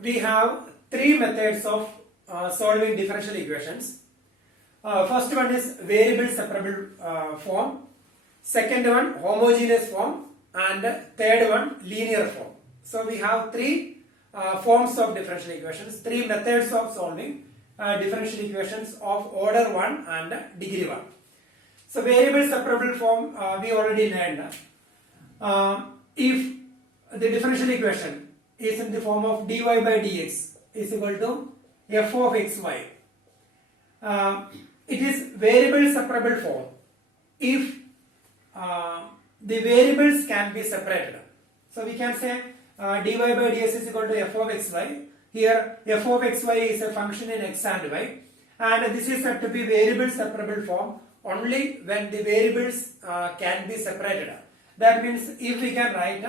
we have three methods of solving differential equations. First one is variable separable form, second one homogeneous form, and third one linear form. So we have three forms of differential equations, three methods of solving differential equations of order 1 and degree 1. So variable separable form we already learned. If the differential equation is in the form of dy by dx is equal to f of xy, it is variable separable form if the variables can be separated. So we can say dy by dx is equal to f of xy. Here f of xy is a function in x and y, and this is said to be variable separable form only when the variables can be separated. That means if we can write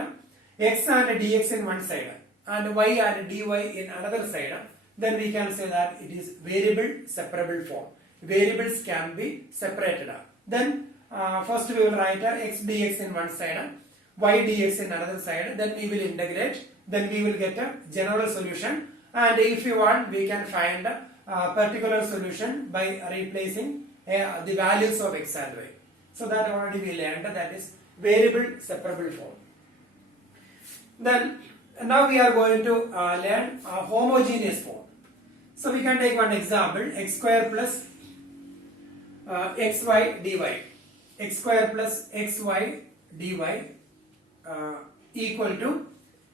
x and dx in one side and y and dy in another side, then we can say that it is variable separable form. Variables can be separated. Then first we will write x dx in one side, y dx in another side, then we will integrate, then we will get a general solution, and if you want we can find a particular solution by replacing the values of x and y. So that already we learned, that is variable separable form. Then now we are going to learn a homogeneous form. So we can take one example, x square plus xy dy, x square plus xy dy equal to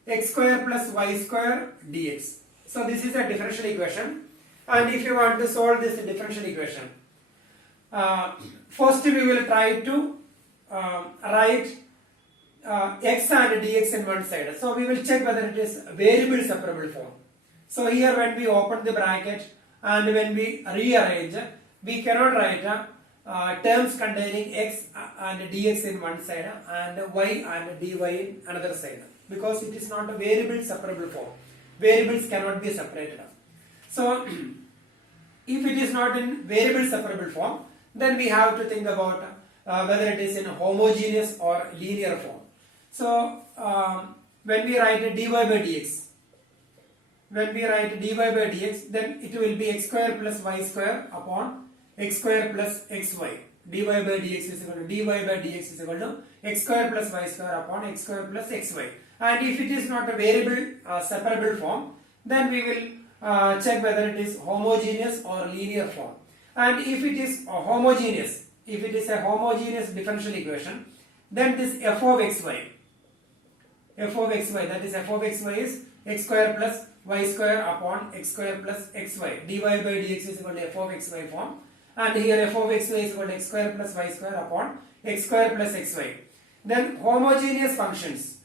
x square plus y square dx. So this is a differential equation, and if you want to solve this differential equation, first we will try to write x and dx in one side. So we will check whether it is variable separable form. So here when we open the bracket and when we rearrange, we cannot write terms containing x and dx in one side and y and dy in another side, because it is not a variable separable form. Variables cannot be separated. So if it is not in variable separable form, then we have to think about whether it is in a homogeneous or linear form. So when we write dy by dx, then it will be x square plus y square upon x square plus xy. dy by dx is equal to x square plus y square upon x square plus xy. And if it is not a variable separable form, then we will check whether it is homogeneous or linear form. And if it is homogeneous, if it is a homogeneous differential equation, then this f of xy, that is f of xy is x square plus y square upon x square plus xy. dy by dx is equal to f of xy form, and here f of xy is equal to x square plus y square upon x square plus xy. Then homogeneous functions,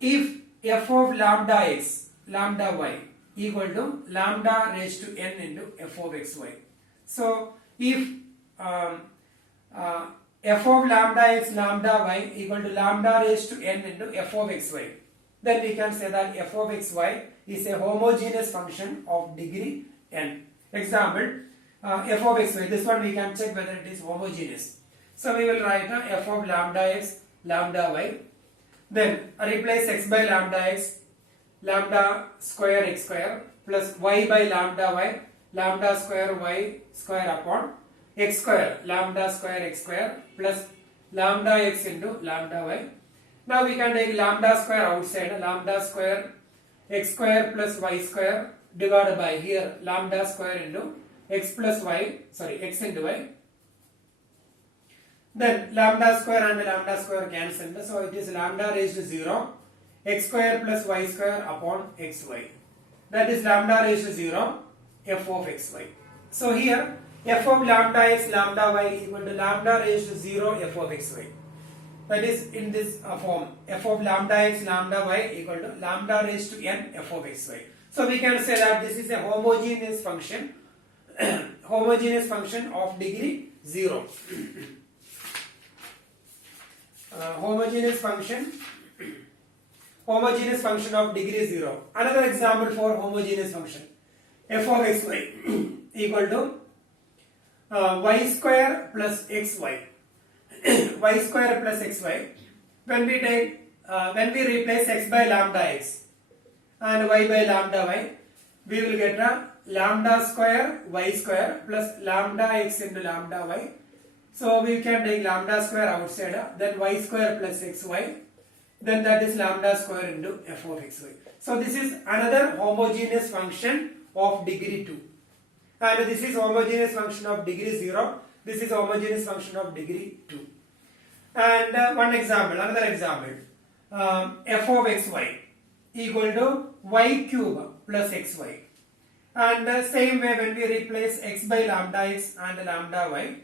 if f of lambda x, lambda y equal to lambda raised to n into f of xy. So if f of lambda x, lambda y equal to lambda raised to n into f of xy, then we can say that f of xy is a homogeneous function of degree n. Example, f of xy, this one we can check whether it is homogeneous. So we will write f of lambda x, lambda y, then replace x by lambda x, lambda square x square, plus y by lambda y, lambda square y square upon x square, lambda square x square, plus lambda x into lambda y. Now we can take lambda square outside, lambda square x square plus y square divided by here lambda square into x plus y, x into y. Then lambda square and lambda square cancelled, so it is lambda raised to 0, x square plus y square upon xy. That is lambda raised to 0, f of xy. So here f of lambda x, lambda y equal to lambda raised to 0, f of xy. That is in this form, f of lambda x, lambda y equal to lambda raised to n, f of xy. So we can say that this is a homogeneous function, homogeneous function of degree 0. Homogeneous function of degree 0. Another example for homogeneous function, f of xy equal to y square plus xy. Y square plus xy. When we replace x by lambda x, and y by lambda y, we will get a lambda square y square plus lambda x into lambda y. So we can take lambda square outside, then y square plus xy, then that is lambda square into f of xy. So this is another homogeneous function of degree 2. And this is homogeneous function of degree 0. This is homogeneous function of degree 2. And one example, another example, f of xy equal to y cube plus xy. And same way when we replace x by lambda x and lambda y,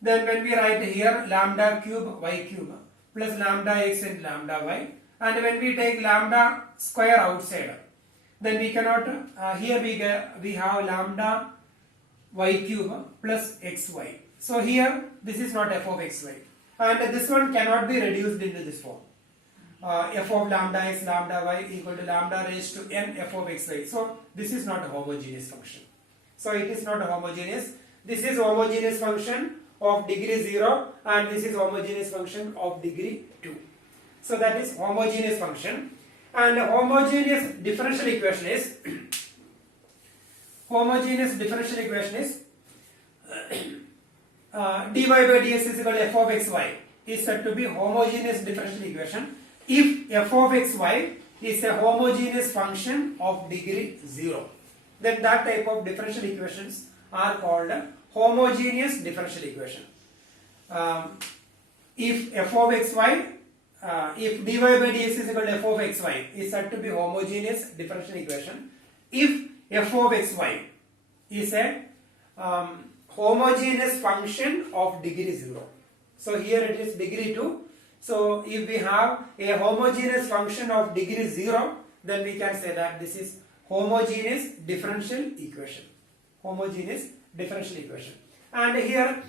then when we write here lambda cube y cube plus lambda x and lambda y, and when we take lambda square outside, then we cannot, here we have lambda y cube plus xy. So here this is not f of xy, and this one cannot be reduced into this form. F of lambda x lambda y equal to lambda raised to n f of xy. So this is not a homogeneous function. So it is not a homogeneous. This is homogeneous function of degree 0 and this is homogeneous function of degree 2. So that is homogeneous function. And homogeneous differential equation is dy by dx is equal to f of xy is said to be homogeneous differential equation if f of xy is a homogeneous function of degree 0. Then that type of differential equations are called homogeneous differential equation. If f of xy, if dy by dx is equal to f of xy is said to be homogeneous differential equation if f of xy is a homogeneous function of degree 0. So here it is degree 2. So if we have a homogeneous function of degree 0, then we can say that this is homogeneous differential equation. Homogeneous differential equation. And here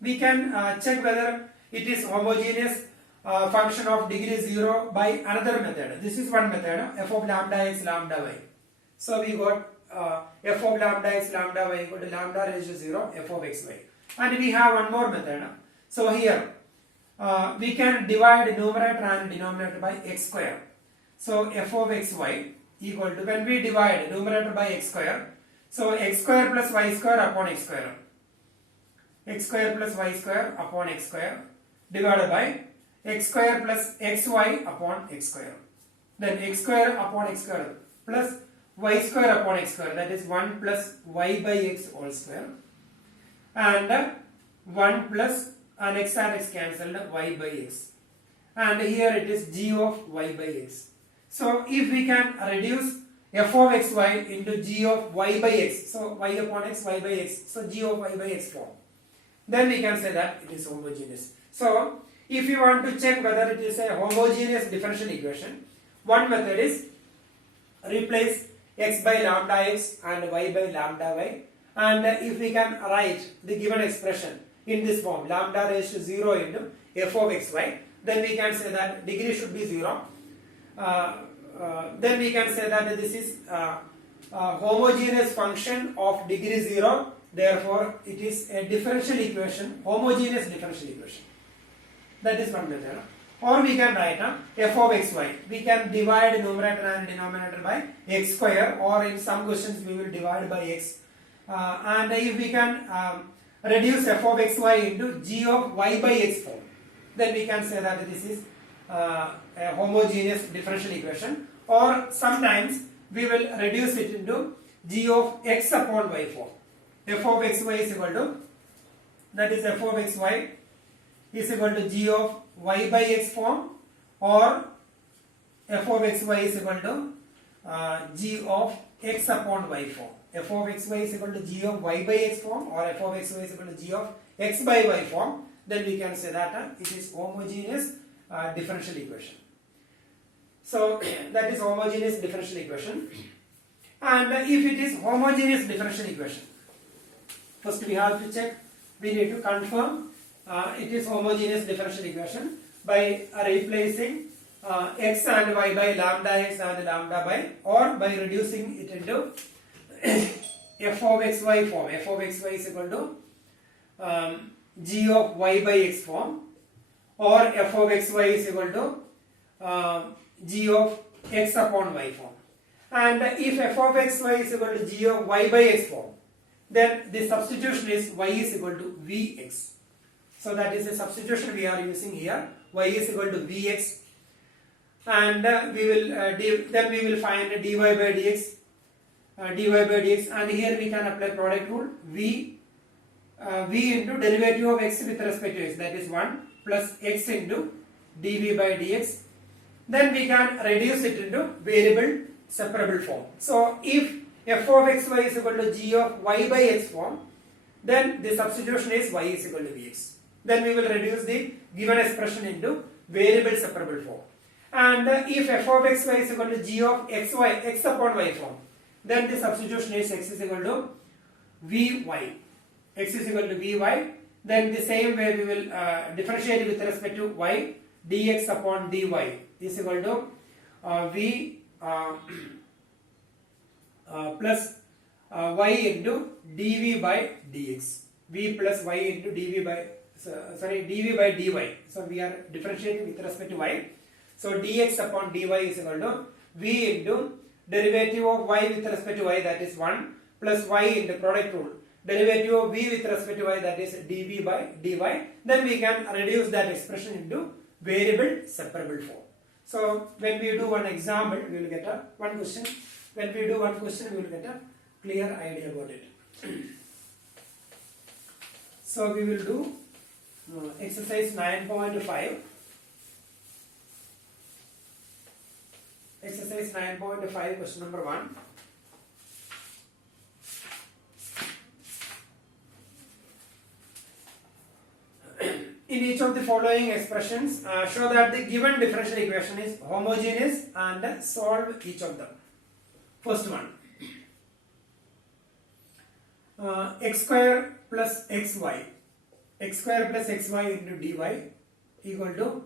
we can check whether it is homogeneous function of degree 0 by another method. This is one method, f of lambda x lambda y. So we got f of lambda x lambda y equal to lambda raised to 0 f of xy. And we have one more method. So here we can divide numerator and denominator by x square. So f of xy equal to, when we divide numerator by x square, so x square plus y square upon x square. X square plus y square upon x square divided by x square plus xy upon x square. Then x square upon x square plus y square upon x square, that is 1 plus y by x whole square, and 1 plus an x and x cancelled y by x, and here it is g of y by x. So if we can reduce f of xy into g of y by x, so y upon x, y by x, so g of y by x form, then we can say that it is homogeneous. So if you want to check whether it is a homogeneous differential equation, one method is replace x by lambda x and y by lambda y, and if we can write the given expression in this form, lambda raised to 0 into f of xy, then we can say that degree should be 0. Then we can say that this is homogeneous function of degree 0, therefore it is a differential equation, homogeneous differential equation. That is one method. Or we can write f of xy. We can divide numerator and denominator by x square, or in some questions we will divide by x. And if we can reduce f of xy into g of y by x form, then we can say that this is a homogeneous differential equation. Or sometimes we will reduce it into g of x upon y form. F of xy is equal to, that is f of xy is equal to g of y by x form, or f of xy is equal to g of x upon y form. F of xy is equal to g of y by x form, or f of xy is equal to g of x by y form, then we can say that it is homogeneous differential equation. So that is homogeneous differential equation. And if it is homogeneous differential equation, first we have to check, we need to confirm it is homogeneous differential equation by replacing x and y by lambda x and lambda y, or by reducing it into f of xy form. F of xy is equal to g of y by x form, or f of xy is equal to g of x upon y form. And if f of xy is equal to g of y by x form, then the substitution is y is equal to vx. So that is the substitution we are using here. Y is equal to vx, and we will find dy by dx, and here we can apply product rule. V into derivative of x with respect to x, that is 1 plus x into dv by dx. Then we can reduce it into variable separable form. So if f of xy is equal to g of y by x form, then the substitution is y is equal to vx. Then we will reduce the given expression into variable separable form. And if f of xy is equal to g of xy, x upon y form, then the substitution is x is equal to vy. X is equal to vy. Then the same way we will differentiate with respect to y. Dx upon dy is equal to v plus y into dv by dx. V plus y into dv by dv by dy. So we are differentiating with respect to y. So dx upon dy is equal to v into derivative of y with respect to y, that is 1, plus y into product rule, derivative of v with respect to y, that is dv by dy. Then we can reduce that expression into variable separable form. So when we do one example, we will get one question. When we do one question, we will get a clear idea about it. So we will do exercise 9.5. Exercise 9.5, question number 1. In each of the following expressions, show that the given differential equation is homogeneous and solve each of them. First one, x square plus xy into dy equal to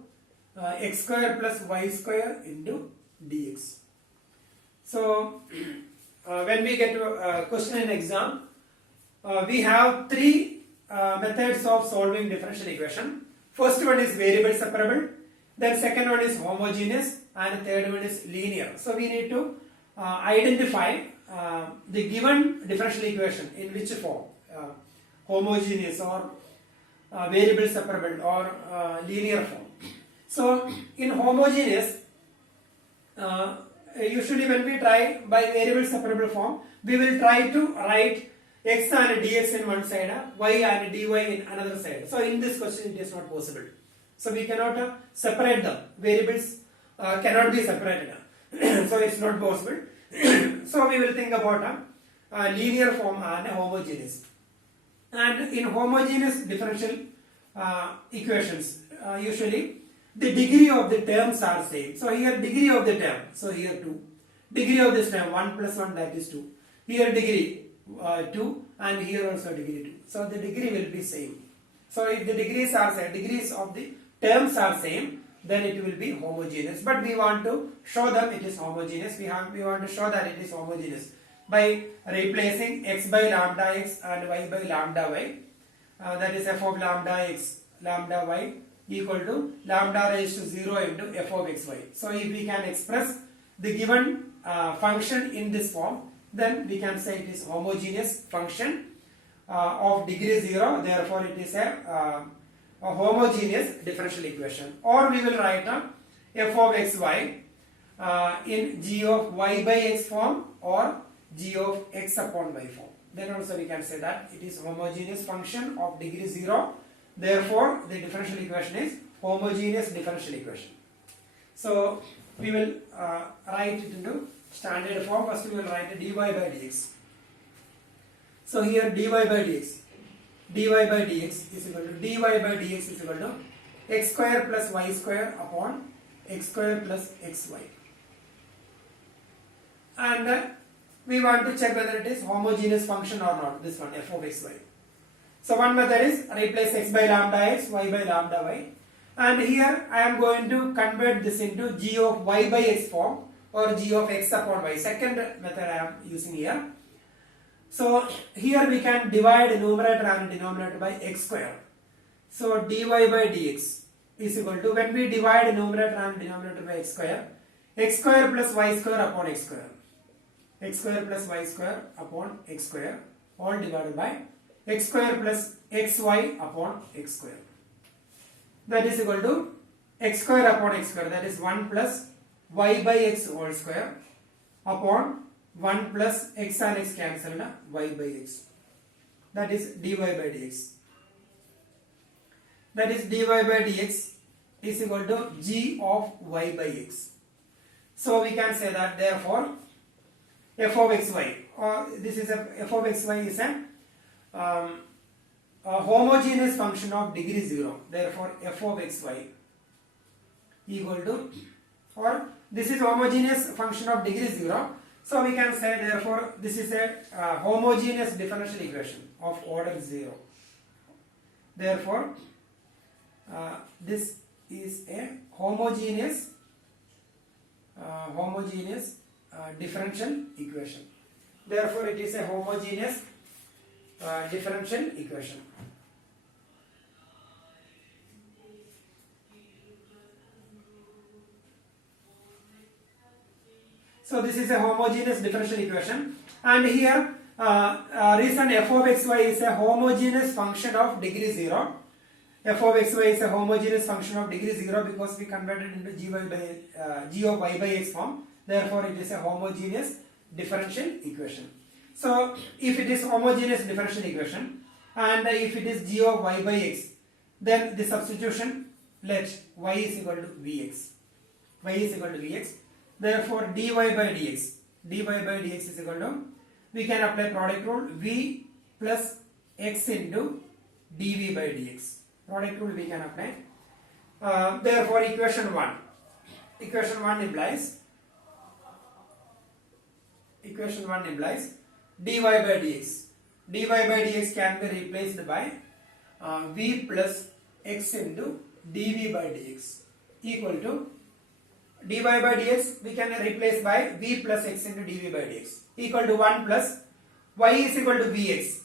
x square plus y square into dx. So when we get to a question in exam, we have three methods of solving differential equation. First one is variable separable, then second one is homogeneous, and third one is linear. So we need to identify the given differential equation in which form, homogeneous or variable separable or linear form. So in homogeneous, usually when we try by variable separable form, we will try to write x and dx in one side, y and dy in another side. So in this question it is not possible. So we cannot separate them. Variables cannot be separated. So it's not possible. So we will think about a linear form and a homogeneous. And in homogeneous differential equations, usually the degree of the terms are same. So here degree of the term, so here 2. Degree of this term, 1 plus 1, that is 2. Here degree 2, and here also degree 2. So the degree will be same. So if the degrees are same, degrees of the terms are same, then it will be homogeneous. But we want to show them it is homogeneous. We want to show that it is homogeneous by replacing x by lambda x and y by lambda y. That is f of lambda x lambda y equal to lambda raised to 0 into f of xy. So if we can express the given function in this form, then we can say it is homogeneous function of degree 0. Therefore it is a homogeneous differential equation. Or we will write f of xy in g of y by x form or g of x upon y form. Then also we can say that it is homogeneous function of degree 0. Therefore the differential equation is homogeneous differential equation. So we will write it into standard form. First we will write dy by dx. So here dy by dx is equal to x square plus y square upon x square plus xy. And we want to check whether it is homogeneous function or not, this one f of xy. So one method is replace x by lambda x, y by lambda y. And here I am going to convert this into g of y by x form or g of x upon y. Second method I am using here. So here we can divide numerator and denominator by x square. So dy by dx is equal to, when we divide numerator and denominator by x square plus y square upon x square. x square plus y square upon x square all divided by x square plus xy upon x square. That is equal to x square upon x square, that is 1 plus y by x whole square upon 1 plus x and x cancelled, y by x. That is dy by dx. That is dy by dx is equal to g of y by x. So we can say that therefore f of xy, or this is a f of xy is a homogeneous function of degree 0. Therefore f of xy equal to, or this is homogeneous function of degree 0. So we can say therefore this is a homogeneous differential equation of order 0. Therefore this is a homogeneous differential equation. Therefore it is a homogeneous differential equation. So this is a homogeneous differential equation, and here reason f of xy is a homogeneous function of degree 0. F of xy is a homogeneous function of degree 0 because we converted into g of y by x form. Therefore it is a homogeneous differential equation. So if it is homogeneous differential equation and if it is g of y by x, then the substitution, let y is equal to vx. Y is equal to vx. Therefore dy by dx is equal to, we can apply product rule, v plus x into dv by dx. Product rule we can apply. Therefore equation 1 implies dy by dx. Dy by dx can be replaced by v plus x into dv by dx equal to, dy by dx we can replace by v plus x into dv by dx equal to 1 plus y is equal to vx.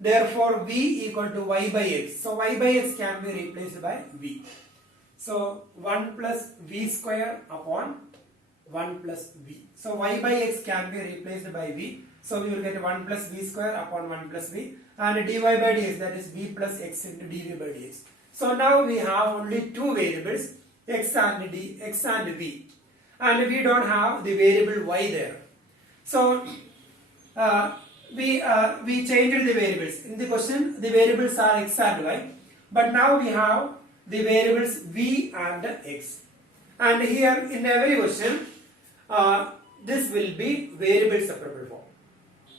Therefore v equal to y by x. So y by x can be replaced by v. So 1 plus v square upon 1 plus v. So y by x can be replaced by v. So we will get 1 plus v square upon 1 plus v, and dy by dx, that is v plus x into dv by dx. So now we have only two variables, x and v, and we don't have the variable y there. So we changed the variables. In the question the variables are x and y, but now we have the variables v and x, and here in every question this will be variable separable form.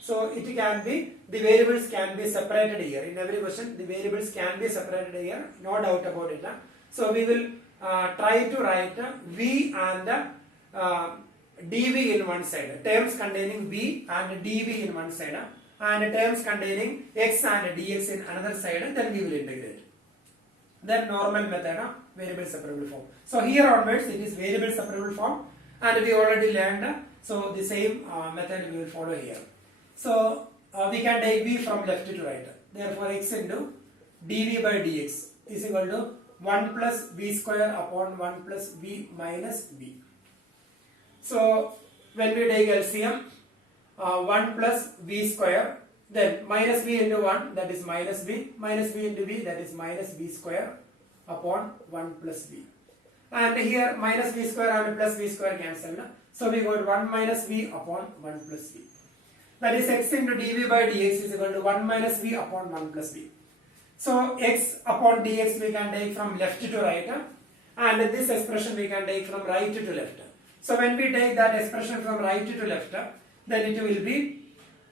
So it can be, the variables can be separated here. In every question the variables can be separated here, no doubt about it. So we will try to write v and dv in one side, terms containing v and dv in one side, and terms containing x and dx in another side, then we will integrate. Then normal method of variable separable form. So here onwards it is variable separable form, and we already learned, so the same method we will follow here. So we can take v from left to right. Therefore x into dv by dx is equal to 1 plus v square upon 1 plus v minus v. So when we take LCM, 1 plus v square, then minus v into 1, that is minus v into v, that is minus v square upon 1 plus v. And here minus v square and plus v square cancel. So we got 1 minus v upon 1 plus v. That is x into dv by dx is equal to 1 minus v upon 1 plus v. So x upon dx we can take from left to right, and this expression we can take from right to left. So when we take that expression from right to left, then it will be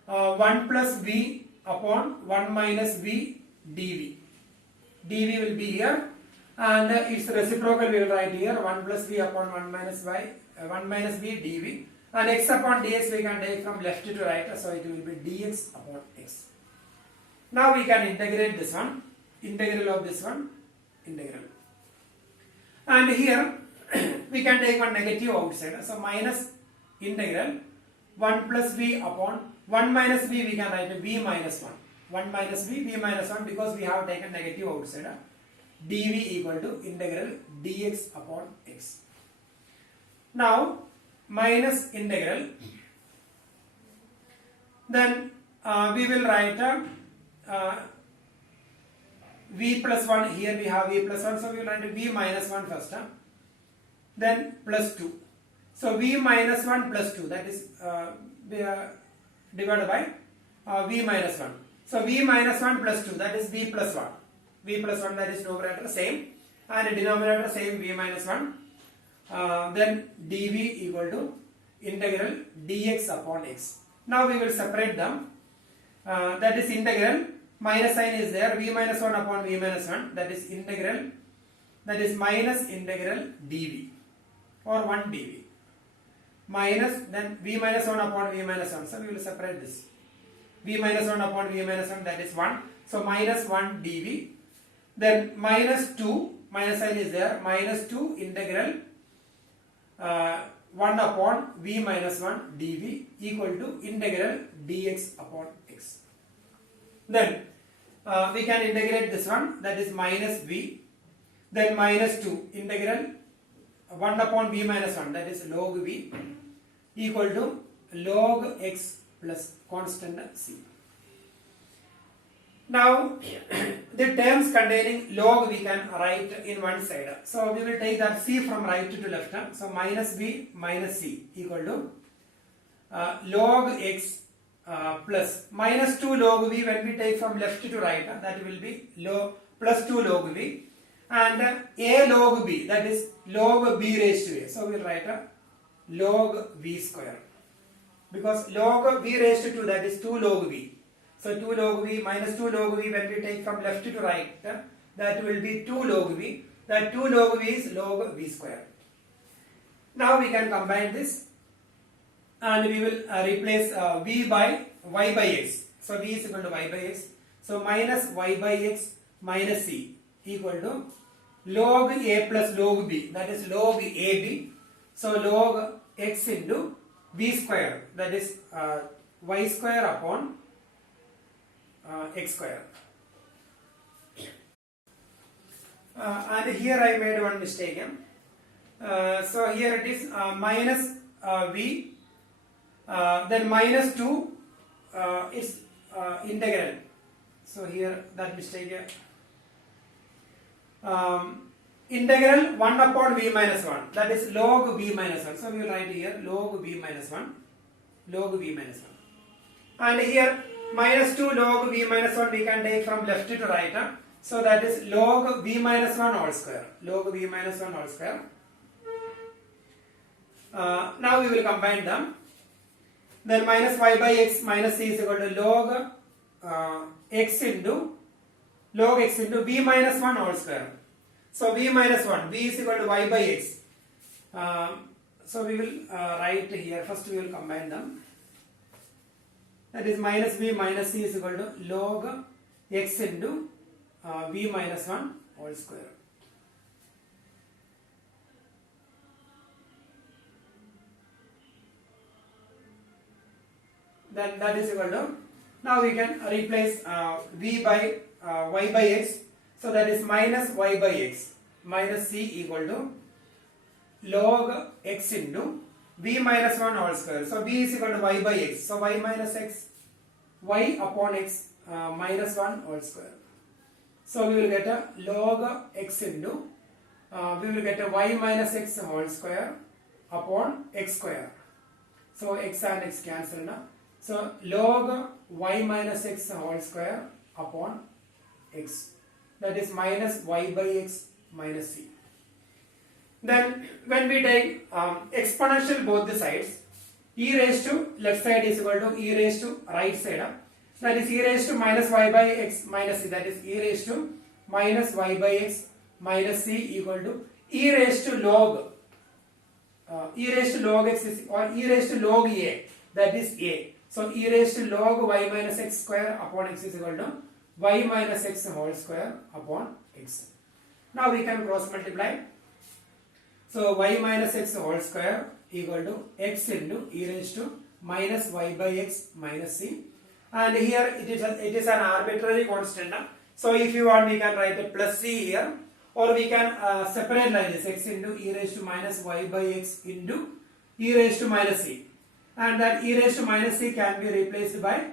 1 plus v upon 1 minus v dv. dv will be here, and its reciprocal we will write here, 1 plus v upon 1 minus v dv, and x upon dx we can take from left to right, so it will be dx upon x. Now we can integrate this one, integral of this one, integral. And here we can take one negative outside, so minus integral 1 plus v upon 1 minus v, we can write v minus 1. 1 minus v minus 1, because we have taken negative outside. dv equal to integral dx upon x. Now minus integral Then we will write v plus 1. Here we have v plus 1, so we will write v minus 1 first. Then plus 2. So v minus 1 plus 2, that is divided by v minus 1. So v minus 1 plus 2, that is v plus 1. V plus 1, that is numerator same, and denominator same, v minus 1. Then dv equal to integral dx upon x. Now we will separate them. That is integral, minus sign is there, v minus 1 upon v minus 1, that is integral, that is minus integral dv or 1 dv. Minus, then v minus 1 upon v minus 1, so we will separate this. V minus 1 upon v minus 1, that is 1, so minus 1 dv. Then minus 2, minus sign is there, minus 2 integral 1 upon v minus 1 dv equal to integral dx upon x. Then we can integrate this one, that is minus v. Then minus 2 integral 1 upon v minus 1, that is log v equal to log x plus constant c. Now the terms containing log we can write in one side. So we will take that c from right to left. So minus b minus c equal to log x plus minus 2 log v. When we take from left to right, that will be plus 2 log v, and a log b, that is log b raised to a. So we will write log v square, because log v raised to 2, that is 2 log v. So 2 log v minus 2 log v, when we take from left to right, that will be 2 log v. That 2 log v is log v square. Now we can combine this, and we will replace v by y by x. So v is equal to y by x. So minus y by x minus c equal to log a plus log b, that is log ab. So log x into v square, that is y square upon x square. And here I made one mistake. So here it is minus v, then minus 2 is integral. So here that mistake. Integral 1 upon v minus 1, that is log v minus 1. So we will write here log v minus 1, log v minus 1. And here minus 2 log v minus 1 we can take from left to right. So that is log v minus 1 whole square, log v minus 1 whole square. Now we will combine them. Then minus y by x minus c is equal to log x into v minus 1 whole square. So v minus 1, v is equal to y by x. So we will write here, first we will combine them. That is minus v minus c is equal to log x into v minus 1 whole square. Then that is equal to, now we can replace v by y by x. So that is minus y by x minus c equal to log x into v minus 1 whole square. So v is equal to y by x. So y minus x, y upon x minus 1 whole square. So we will get a log x into, we will get a y minus x whole square upon x square. So x and x cancel now. So log y minus x whole square upon x, that is minus y by x minus c. Then when we take exponential both the sides, e raised to left side is equal to e raised to right side. That is e raised to minus y by x minus c, that is e raised to minus y by x minus c equal to e raised to log x is, or e raised to log a, that is a. So e raised to log y minus x square upon x is equal to y minus x whole square upon x. Now we can cross multiply. So y minus x whole square equal to x into e raised to minus y by x minus c. And here it is an arbitrary constant. So if you want, we can write a plus c here, or we can separate like this, x into e raised to minus y by x into e raised to minus c. and that e raised to minus c can be replaced by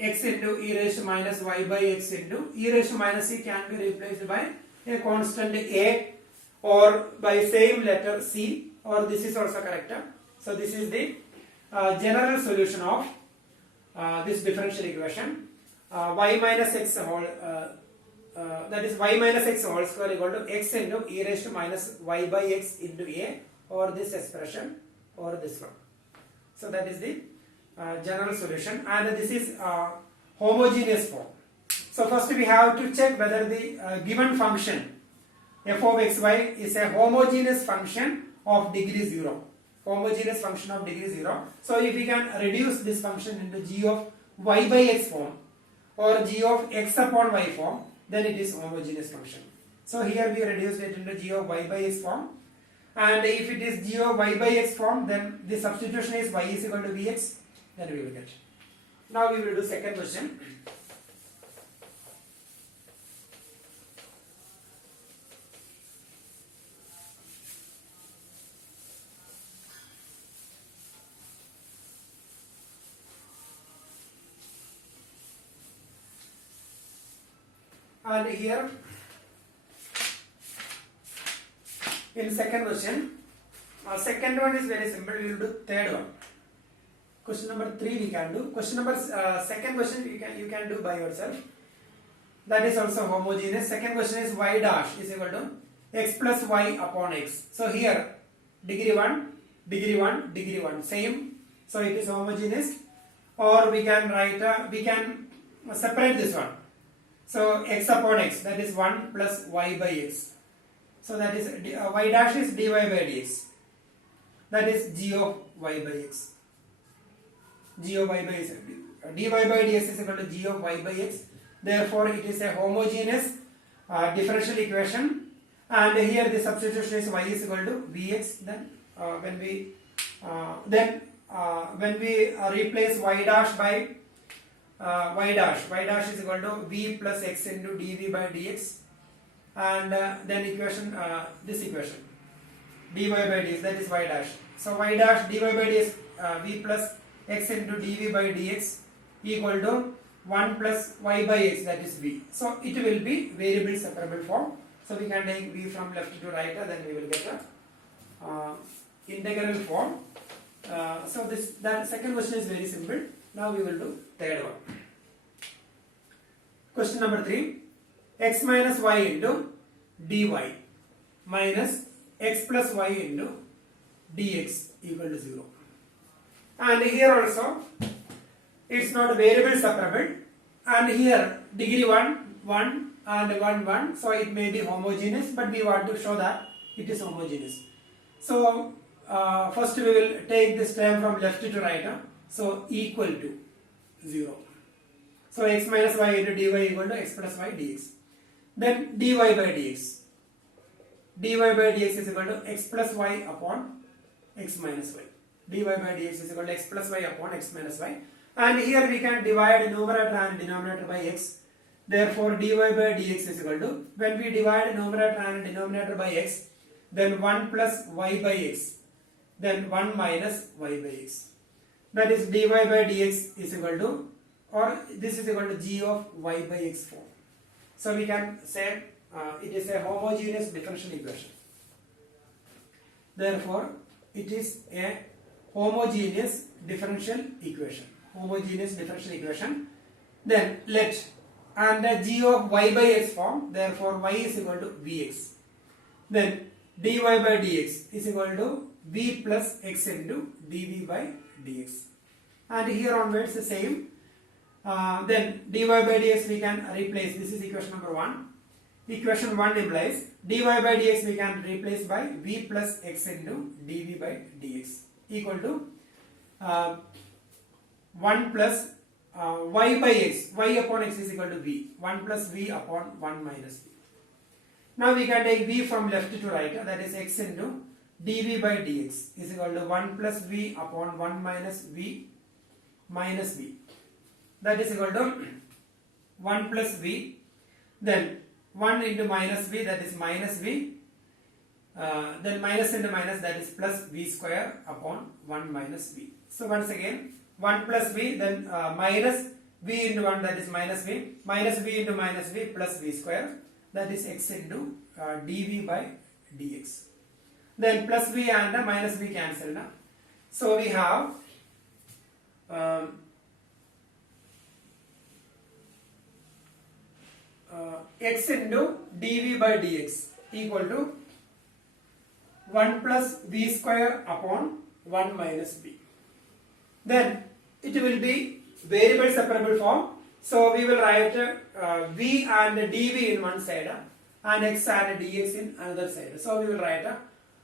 x into e raised to minus y by x into e raised to minus c can be replaced by a constant a or by same letter c, or this is also correct. So this is the general solution of this differential equation. Y minus x whole that is y minus x whole square equal to x into e raised to minus y by x into a, or this expression or this one. So that is the general solution, and this is homogeneous form. So first we have to check whether the given function f of xy is a homogeneous function of degree 0. Homogeneous function of degree 0. So if we can reduce this function into g of y by x form or g of x upon y form, then it is homogeneous function. So here we reduced it into g of y by x form, and if it is g of y by x form, then the substitution is y is equal to vx, then we will get. Now we will do second question. And here in second question, second one is very simple. We will do third one. Question number 3 we can do. Question number second question you can do by yourself. That is also homogeneous. Second question is y dash is equal to x plus y upon x. So here degree 1, degree 1, degree 1 same. So it is homogeneous. Or we can write we can separate this one. So x upon x, that is 1 plus y by x. So that is y dash is dy by dx. That is g of y by x. G of y by x. Dy by dx is equal to g of y by x. Therefore, it is a homogeneous differential equation. And here the substitution is y is equal to vx. Then when we replace y dash by y dash is equal to v plus x into dv by dx, and then equation this equation dy by dx, that is y dash. So y dash dy by dx v plus x into dv by dx equal to 1 plus y by x, that is v. So it will be variable separable form. So we can take v from left to right, then we will get a integral form. So that second question is very simple. Now we will do third one. Question number 3. X minus y into dy minus x plus y into dx equal to 0. And here also it's not variable separable, and here degree 1, 1 and 1, 1. So it may be homogeneous, but we want to show that it is homogeneous. So first we will take this term from left to right. So equal to 0. So x minus y into dy equal to x plus y dx. Then dy by dx. Dy by dx is equal to x plus y upon x minus y. Dy by dx is equal to x plus y upon x minus y. And here we can divide numerator and denominator by x. Therefore dy by dx is equal to, when we divide numerator and denominator by x, then 1 plus y by x, then 1 minus y by x. That is dy by dx is equal to, or this is equal to g of y by x form. So we can say it is a homogeneous differential equation. Therefore it is a homogeneous differential equation. Homogeneous differential equation. Then let, and the g of y by x form, therefore y is equal to vx. Then dy by dx is equal to v plus x into dv by dx. And here onwards the same. Then dy by dx we can replace, this is equation number 1. Equation 1 implies dy by dx we can replace by v plus x into dv by dx equal to 1 plus y by x, y upon x is equal to v, 1 plus v upon 1 minus v. Now we can take v from left to right, that is x into dv by dx is equal to 1 plus v upon 1 minus v minus v. That is equal to 1 plus v, then 1 into minus v, that is minus v, then minus into minus, that is plus v square upon 1 minus v. So once again 1 plus v, then minus v into 1, that is minus v into minus v plus v square, that is x into dv by dx. Then plus v and minus v cancelled. So we have x into dv by dx equal to 1 plus v square upon 1 minus v. Then it will be variable separable form. So we will write v and dv in one side and x and dx in another side. So we will write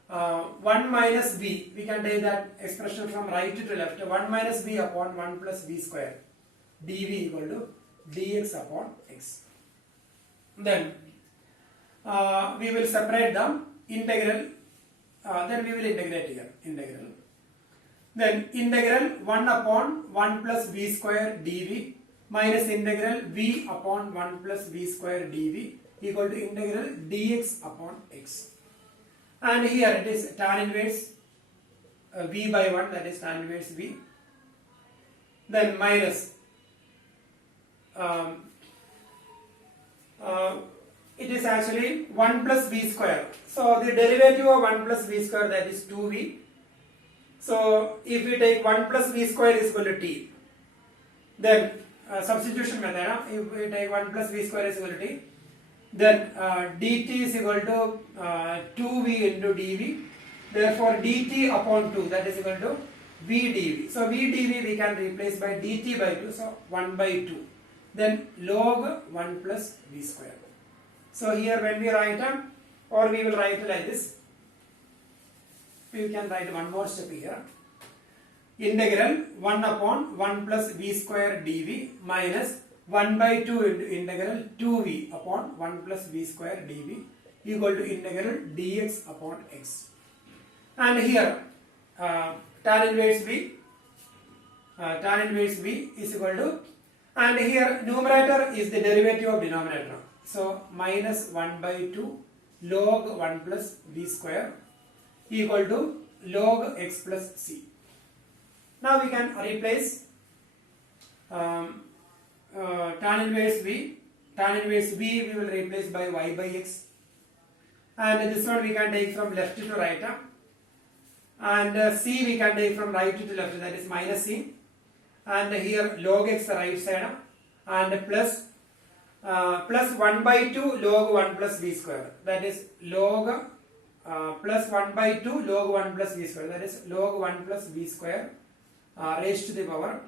1 minus v. We can take that expression from right to left. 1 minus v upon 1 plus v square dv equal to dx upon x. Then we will separate the integral. Then we will integrate here. Integral. Then integral 1 upon 1 plus v square dv minus integral v upon 1 plus v square dv equal to integral dx upon x. And here it is tan inverse v by 1, that is tan inverse v. Then minus it is actually 1 plus v square. So the derivative of 1 plus v square, that is 2v. So if we take 1 plus v square is equal to t, then substitution method, if we take 1 plus v square is equal to t, then dt is equal to 2v into dv. Therefore dt upon 2, that is equal to v dv. So v dv we can replace by dt by 2, so 1 by 2. Then log 1 plus v square. So here when we write or we will write like this, we can write one more step here. Integral 1 upon 1 plus v square dv minus 1 by 2 into integral 2v upon 1 plus v square dv equal to integral dx upon x. And here tan inverse v is equal to, and here numerator is the derivative of denominator. So minus 1 by 2 log 1 plus v square equal to log x plus c. Now we can replace tan inverse v we will replace by y by x, and this one we can take from left to right, and c we can take from right to left, that is minus c, and here log x right side, and plus 1 by 2 log 1 plus v square, that is log plus 1 by 2 log 1 plus v square, that is log 1 plus v square raised to the power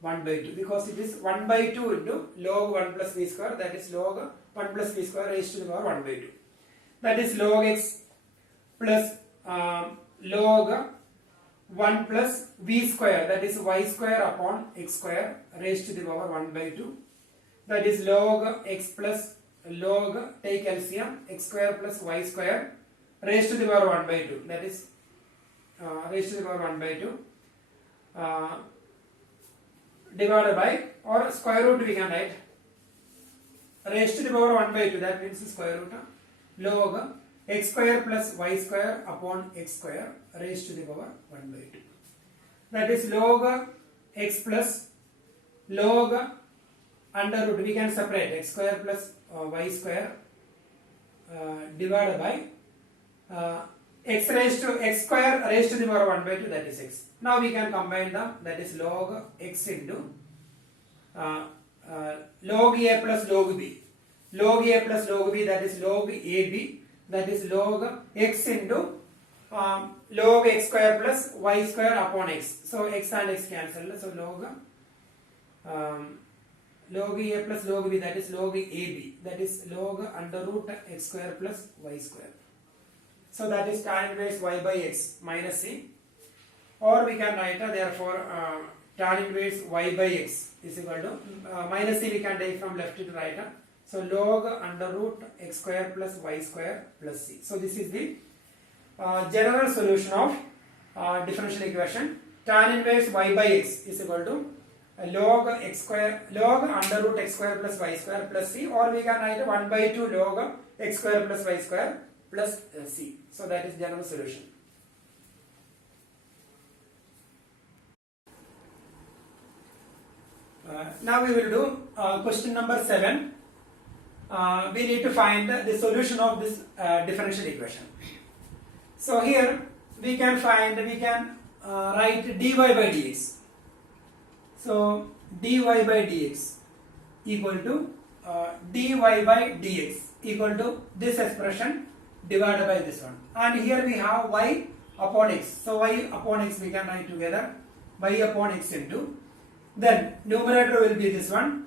1 by 2, because it is 1 by 2 into log 1 plus v square, that is log 1 plus v square raised to the power 1 by 2. That is log x plus log 1 plus v square, that is y square upon x square raised to the power 1 by 2. That is log x plus log, take LCM, x square plus y square raised to the power 1 by 2, that is raised to the power 1 by 2 divided by, or square root we can write, raised to the power 1 by 2, that means square root log x square plus y square upon x square raised to the power 1 by 2. That is log x plus log under root, we can separate x square plus y square divided by x square raised to the power 1 by 2, that is x. Now we can combine them, that is log x into log a plus log b. Log a plus log b, that is log ab, that is log x into log x square plus y square upon x. So x and x cancel, so log a plus log b, that is log ab, that is log under root x square plus y square. So that is tan inverse y by x minus c, or we can write therefore tan inverse y by x is equal to minus c we can take from left to right. So log under root x square plus y square plus c. So this is the general solution of differential equation. Tan inverse y by x is equal to log x square, log under root x square plus y square plus c, or we can write 1 by 2 log x square plus y square plus c. So that is general solution. Now we will do question number 7. We need to find the solution of this differential equation. So here we can write dy by dx. So dy by dx equal to dy by dx equal to this expression divided by this one. And here we have y upon x. So y upon x we can write together, y upon x into, then numerator will be this one,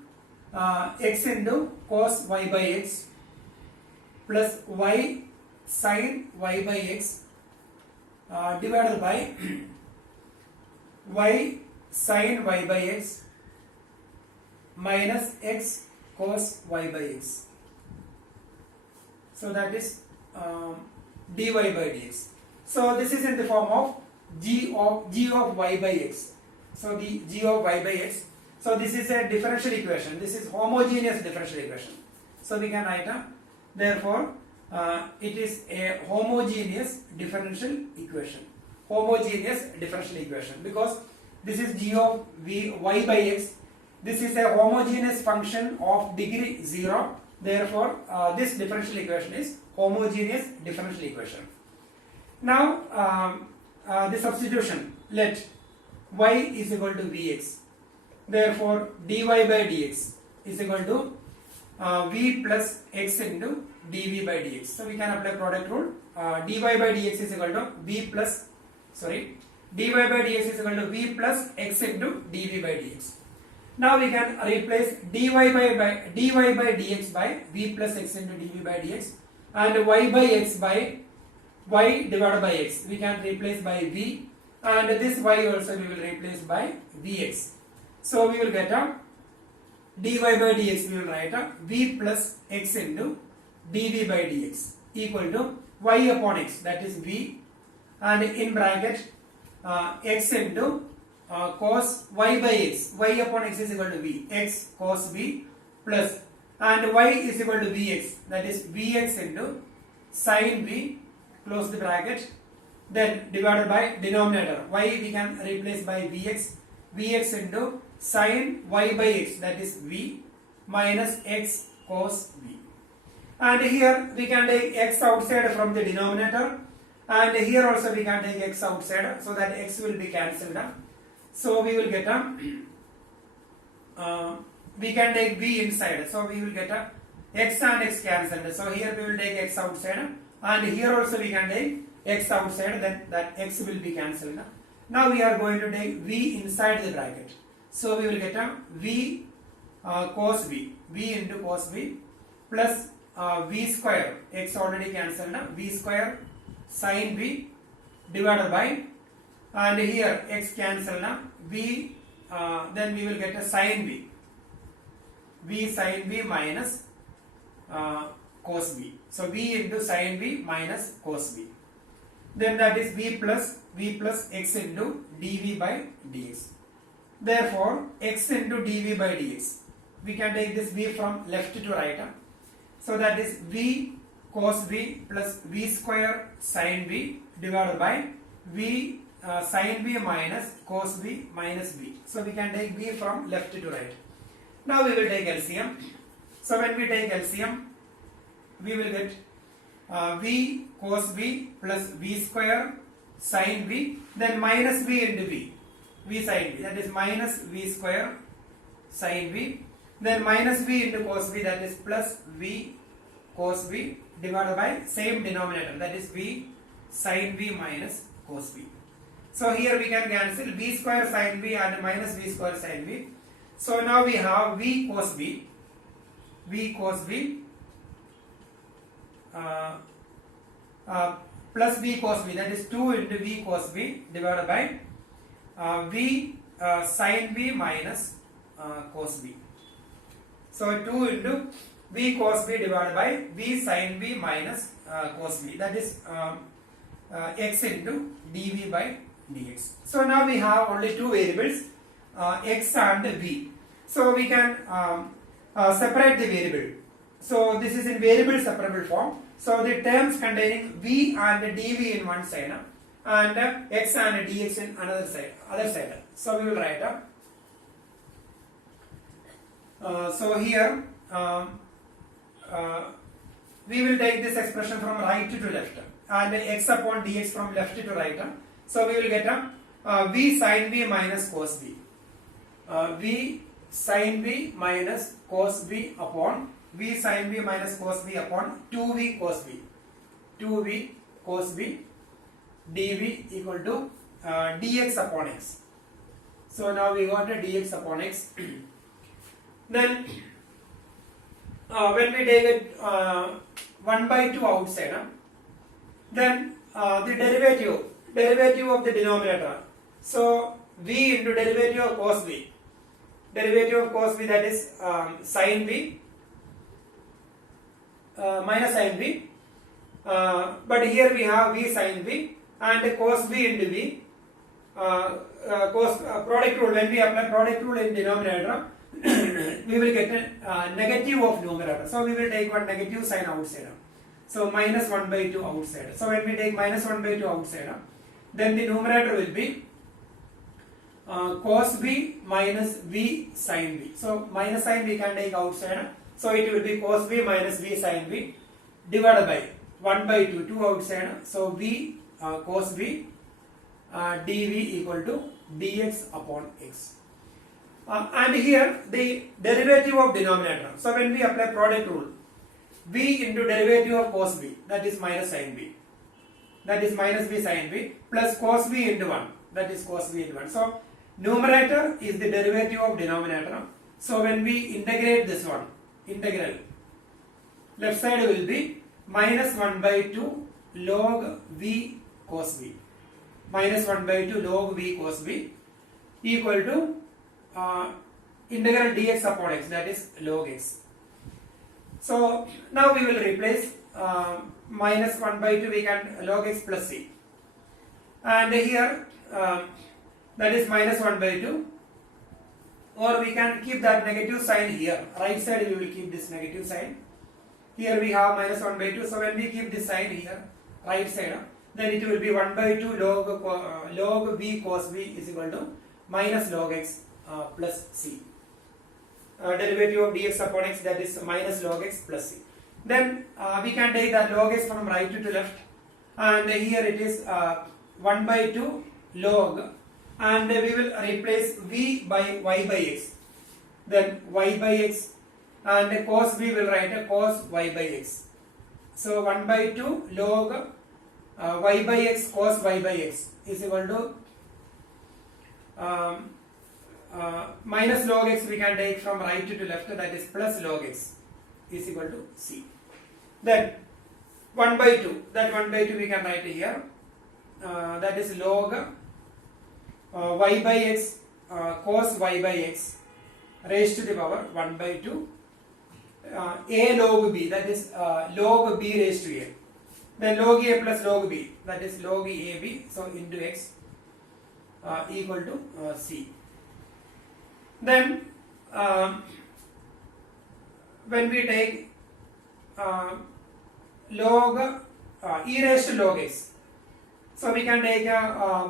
x into cos y by x plus y sin y by x divided by y sin y by x minus x cos y by x. So that is dy by dx. So this is in the form of g of y by x. So the g of y by x. So this is a differential equation. This is homogeneous differential equation. So we can write therefore it is a homogeneous differential equation. Homogeneous differential equation because this is g of y by x. This is a homogeneous function of degree 0. Therefore this differential equation is homogeneous differential equation. Now the substitution, let y is equal to vx. Therefore dy by dx is equal to v plus x into dv by dx. So we can apply product rule. Dy by dx is equal to dy by dx is equal to v plus x into dv by dx. Now we can replace dy by dx by v plus x into dv by dx, and y by x by y divided by x we can replace by v, and this y also we will replace by vx. So we will get a dy by dx, we will write a v plus x into dv by dx equal to y upon x, that is v, and in bracket x into cos y by x, y upon x is equal to v, x cos v plus, and y is equal to vx, that is vx into sin v, close the bracket, then divided by denominator, y we can replace by vx, vx into sin y by x, that is v, minus x cos v. And here we can take x outside from the denominator, and here also we can take x outside, so that x will be cancelled. So we will get a we can take v inside, so we will get a x and x cancelled. So here we will take x outside, and here also we can take x outside, then that x will be cancelled. Now we are going to take v inside the bracket. So we will get a v cos v, v into cos v plus v square, x already cancelled, v square sin v divided by, and here x cancelled, v, then we will get a sin v, v sin v minus cos v. So v into sin v minus cos v. Then that is v plus x into dv by dx. Therefore x into dv by dx, we can take this v from left to right. So that is v cos v plus v square sin v divided by v sin v minus cos v minus v. So we can take v from left to right. Now we will take LCM. So when we take LCM, we will get v cos v plus v square sin v, then minus v into v, v sin v, that is minus v square sin v, then minus v into cos v, that is plus v cos v divided by same denominator, that is v sin v minus cos v. So here we can cancel v square sin v and minus v square sin v. So now we have v cos v plus v cos v, that is 2 into v cos v divided by v sin v minus cos v. So 2 into v cos v divided by v sin v minus cos v, that is x into dv by dx. So now we have only two variables, x and v. So we can separate the variable. So this is in variable separable form. So the terms containing v and dv in one side and x and dx in another side, other side. So we will write so here we will take this expression from right to left and x upon dx from left to right. So we will get v sin v minus cos v. V sin v minus cos v upon v sin v minus cos v upon 2v cos v. 2v cos v dv equal to dx upon x. So now we got a dx upon x. Then when we take it 1 by 2 outside, then the derivative of the denominator. So v into derivative of cos v. Derivative of cos v, that is sin v minus sin v. But here we have v sin v and cos v into v. Product rule, when we apply product rule in denominator, we will get a negative of numerator. So we will take one negative sign outside. So minus 1 by 2 outside. So when we take minus 1 by 2 outside, then the numerator will be cos v minus v sin v. So minus sign we can take outside. So it will be cos v minus v sin v divided by 1 by 2, 2 outside. So v cos v dv equal to dx upon x. And here the derivative of denominator. So when we apply product rule, v into derivative of cos v, that is minus sin v, that is minus v sin v, plus cos v into 1, that is cos v into 1. So numerator is the derivative of denominator. So when we integrate this one, integral, left side will be minus 1 by 2 log v cos v, minus 1 by 2 log v cos v equal to integral dx upon x, that is log x. So now we will replace minus 1 by 2, we can log x plus c, and here that is minus 1 by 2, or we can keep that negative sign here. Right side we will keep this negative sign. Here we have minus 1 by 2, so when we keep this sign here, right side, then it will be 1 by 2 log v cos v is equal to minus log x plus c. Derivative of dx upon x, that is minus log x plus c. Then we can take the log x from right to left, and here it is 1 by 2 log, and we will replace v by y by x, then y by x, and cos v will write a cos y by x. So 1 by 2 log y by x cos y by x is equal to minus log x we can take from right to left, that is plus log x is equal to c. Then 1 by 2, that 1 by 2 we can write here, that is log y by x cos y by x raised to the power 1 by 2 a log b, that is log b raised to a. Then log a plus log b, that is log ab, so into x equal to c. Then when we take log e raised to log x, so we can take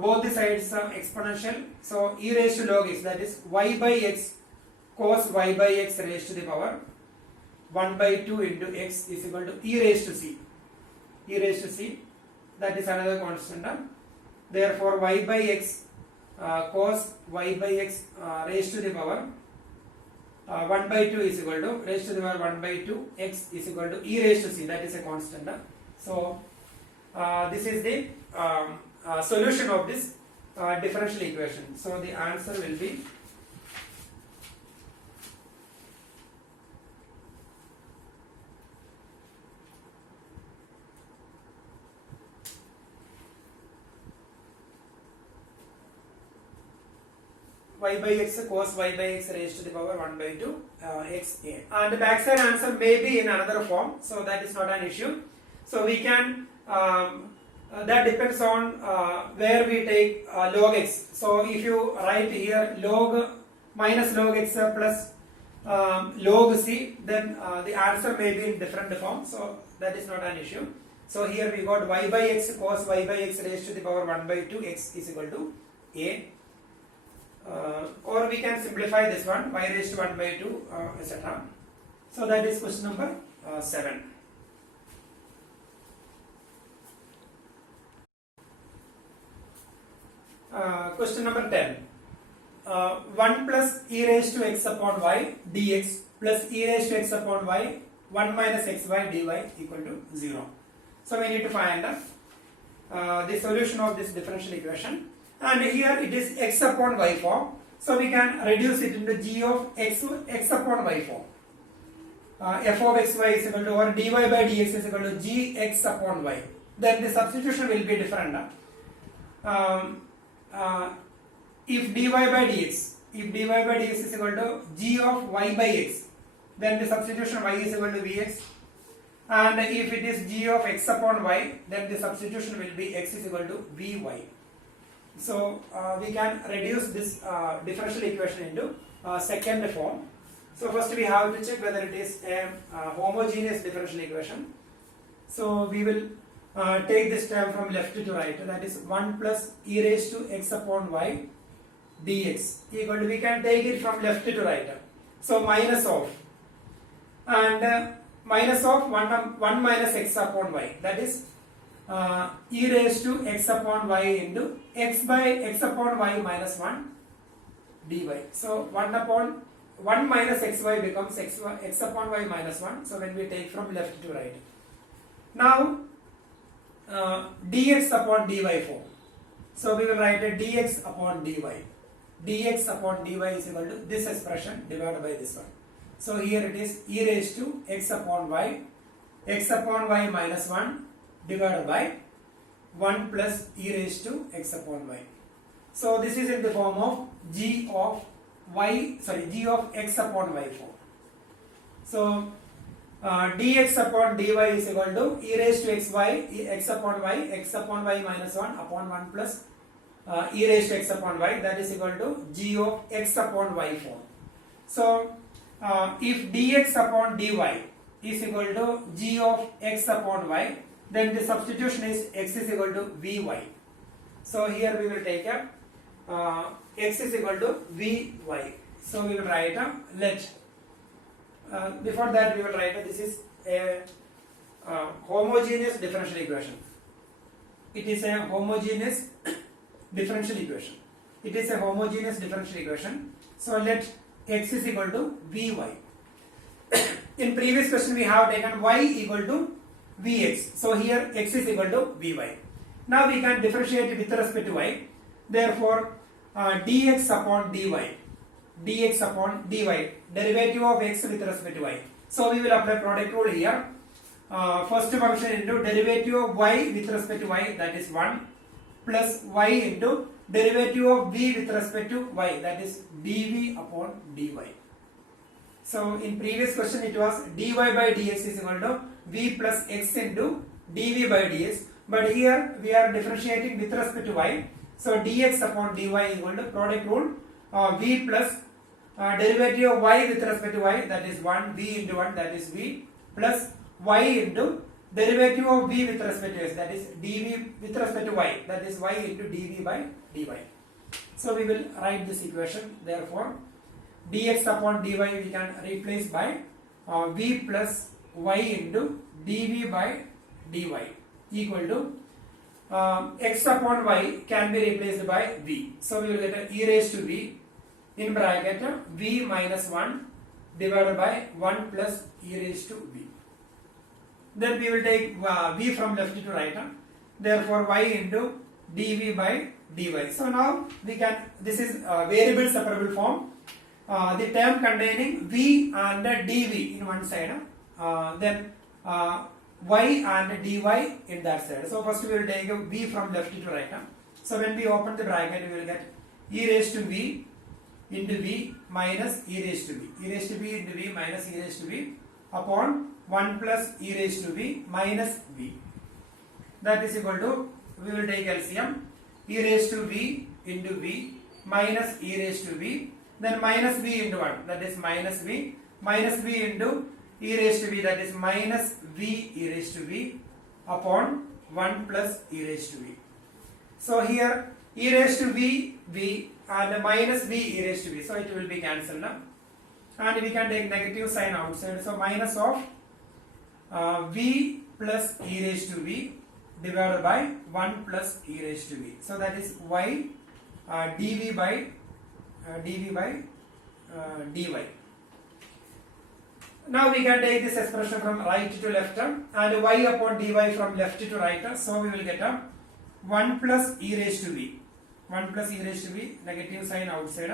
both the sides exponential. So e raised to log x, that is y by x cos y by x raised to the power 1 by 2 into x is equal to e raised to c. E raised to c, that is another constant. Therefore y by x cos y by x raised to the power 1 by 2 is equal to raised to the power 1 by 2 x is equal to e raised to c, that is a constant. So this is the solution of this differential equation. So the answer will be y by x cos y by x raised to the power 1 by 2 x a. And the backside answer may be in another form, so that is not an issue. So we can that depends on where we take log x. So if you write here log minus log x plus log c, then the answer may be in different form, so that is not an issue. So here we got y by x cos y by x raised to the power 1 by 2 x is equal to a. Or we can simplify this one, y raised to 1 by 2 etc. So that is question number 7. Question number 10. 1 plus e raised to x upon y dx plus e raised to x upon y 1 minus xy dy equal to 0. So we need to find the solution of this differential equation, and here it is x upon y form, so we can reduce it into g of x upon y form. F of xy is equal to, or dy by dx is equal to g x upon y. Then the substitution will be different. If dy by dx is equal to g of y by x, then the substitution y is equal to vx, and if it is g of x upon y, then the substitution will be x is equal to vy. So we can reduce this differential equation into second form. So first we have to check whether it is a homogeneous differential equation. So we will take this term from left to right, that is 1 plus e raised to x upon y dx equal to, we can take it from left to right, so minus of, and minus of 1 minus x upon y, that is e raised to x upon y into x by x upon y minus 1 dy. So 1 minus xy becomes x upon y minus 1. So when we take from left to right, now dx upon dy form. So we will write a dx upon dy. Dx upon dy is equal to this expression divided by this one. So here it is e raised to x upon y minus 1 divided by 1 plus e raised to x upon y. So this is in the form of g of x upon y form. So dx upon dy is equal to e raised to x upon y minus 1 upon 1 plus e raised to x upon y, that is equal to g of x upon y form. So if dx upon dy is equal to g of x upon y, then the substitution is x is equal to vy. So here we will take a x is equal to vy. So we will write a let. Before that we will write this is a homogeneous differential equation. It is a homogeneous differential equation. It is a homogeneous differential equation. So let x is equal to vy. In previous question we have taken y equal to vx. So here x is equal to vy. Now we can differentiate with respect to y. Therefore dx upon dy, derivative of x with respect to y. So we will apply product rule here. First function into derivative of y with respect to y, that is 1, plus y into derivative of v with respect to y, that is dv upon dy. So in previous question it was dy by dx is equal to v plus x into dv by dx, but here we are differentiating with respect to y. So dx upon dy equal to product rule v plus derivative of y with respect to y, that is 1, v into 1, that is v, plus y into derivative of v with respect to x, that is dv with respect to y, that is y into dv by dy. So we will write this equation. Therefore dx upon dy we can replace by v plus y into dv by dy equal to x upon y can be replaced by v. So we will get a e raised to v in bracket v minus 1 divided by 1 plus e raised to v. Then we will take v from left to right. Therefore y into dv by dy. So now we can, this is variable separable form. The term containing v and dv in one side, then y and dy in that side. So first we will take v from left to right. So when we open the bracket we will get e raised to v into v minus e raised to v, e raised to v into v minus e raised to v upon 1 plus e raised to v minus v. That is equal to, we will take LCM, e raised to v into v minus e raised to v then minus b into 1, that is minus b into e raised to b, that is minus v e raised to b upon 1 plus e raised to b. So here e raised to b, v, and minus v e raised to b, so it will be cancelled now. And we can take negative sign outside, so minus of v plus e raised to b divided by 1 plus e raised to b. So that is y dv by dy. Now we can take this expression from right to left and y upon dy from left to right. So we will get a 1 plus e raised to b. 1 plus e raised to b, negative sign outside,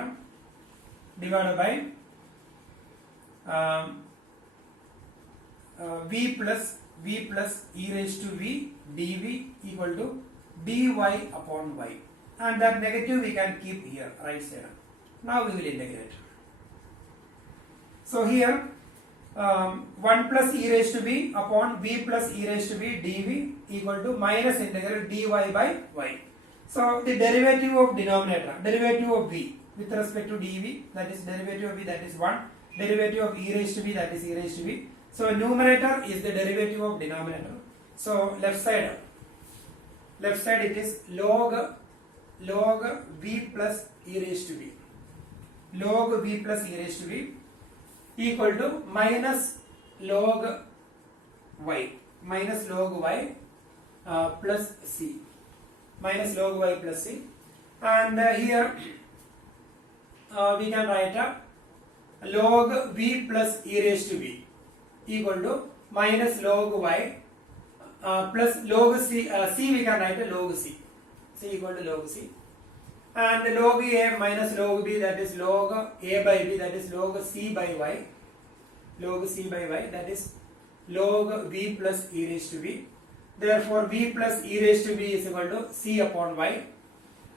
divided by v plus e raised to v dv equal to dy upon y, and that negative we can keep here right side. Now we will integrate. So here 1 plus e raised to b upon v plus e raised to b dv equal to minus integral dy by y. So the derivative of denominator, derivative of v with respect to dv, that is derivative of v, that is 1, derivative of e raised to b, that is e raised to b. So numerator is the derivative of denominator. So left side it is log v plus e raised to b, log v plus e raised to b equal to minus log y plus c, minus log y plus c, and here we can write a log v plus e raised to b equal to minus log y plus log c, c we can write a log c equal to log c, and log a minus log b, that is log a by b, that is log c by y, that is log v plus e raised to b. Therefore v plus e raised to b is equal to c upon y.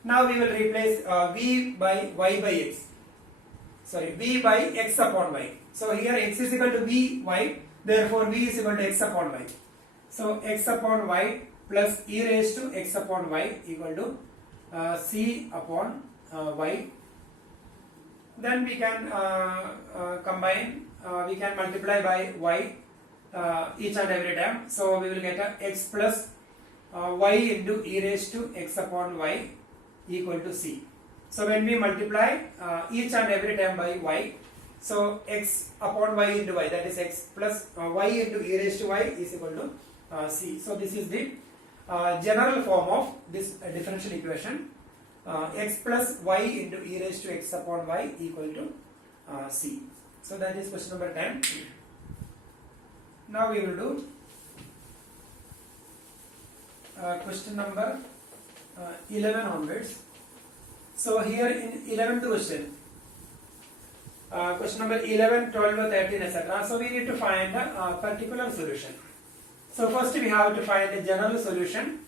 Now we will replace v by y by x, v by x upon y. So here x is equal to v y, therefore v is equal to x upon y. So x upon y plus e raised to x upon y equal to c upon y. Then we can combine, we can multiply by y each and every time. So we will get a x plus y into e raised to x upon y equal to c. So when we multiply each and every time by y, so x upon y into y, that is x plus y into e raised to y is equal to c. So this is the general form of this differential equation, x plus y into e raised to x upon y equal to c. So that is question number 10. Now we will do question number 11 onwards. So here in 11th question, question number 11, 12, 13, etc. So we need to find a particular solution. So first we have to find a general solution,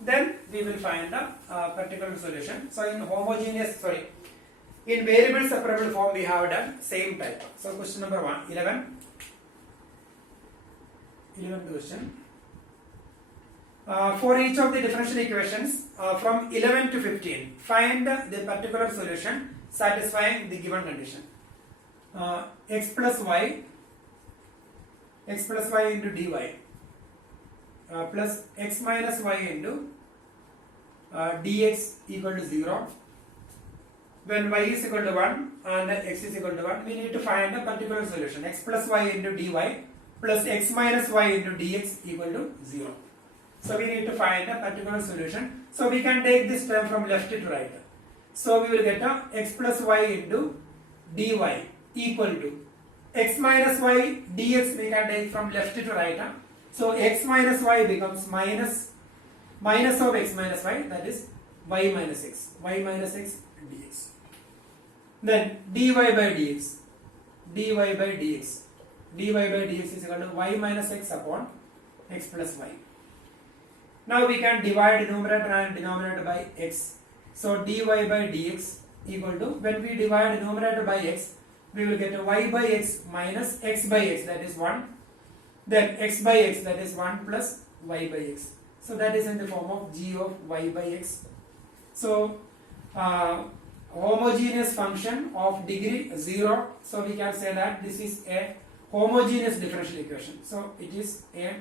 then we will find a particular solution. So in in variable separable form we have done same type. So question number 1, 11th question. For each of the differential equations from 11 to 15, find the particular solution satisfying the given condition. X plus y into dy plus x minus y into dx equal to 0. When y is equal to 1 and x is equal to 1, we need to find a particular solution. X plus y into dy plus x minus y into dx equal to 0. So we need to find a particular solution. So we can take this term from left to right. So we will get a x plus y into dy equal to x minus y dx we can take from left to right. So x minus y becomes minus of x minus y, that is y minus x dx. Then dy by dx is equal to y minus x upon x plus y. Now we can divide numerator and denominator by x. So dy by dx equal to, when we divide numerator by x, we will get y by x minus x by x, that is 1. Then x by x, that is 1 plus y by x. So that is in the form of g of y by x. So homogeneous function of degree 0. So we can say that this is a homogeneous differential equation. So it is a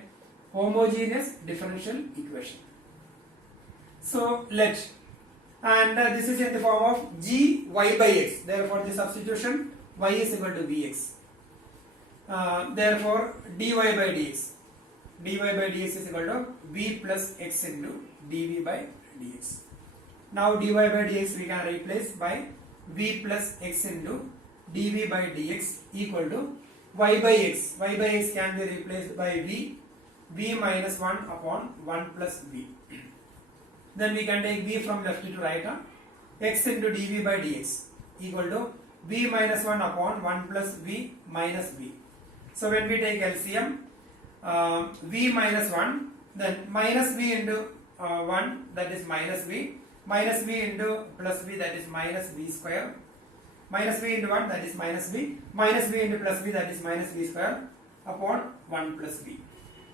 homogeneous differential equation. So let, and this is in the form of g y by x. Therefore the substitution y is equal to vx. Therefore dy by dx is equal to v plus x into dv by dx. Now dy by dx we can replace by v plus x into dv by dx equal to y by x. Y by x can be replaced by v minus 1 upon 1 plus v. Then we can take v from left to right. X into dv by dx equal to v minus 1 upon 1 plus v minus v. So when we take LCM, v minus 1, then minus v into 1, that is minus v into plus v, that is minus v square, minus v into 1, that is minus v into plus v, that is minus v square upon 1 plus v.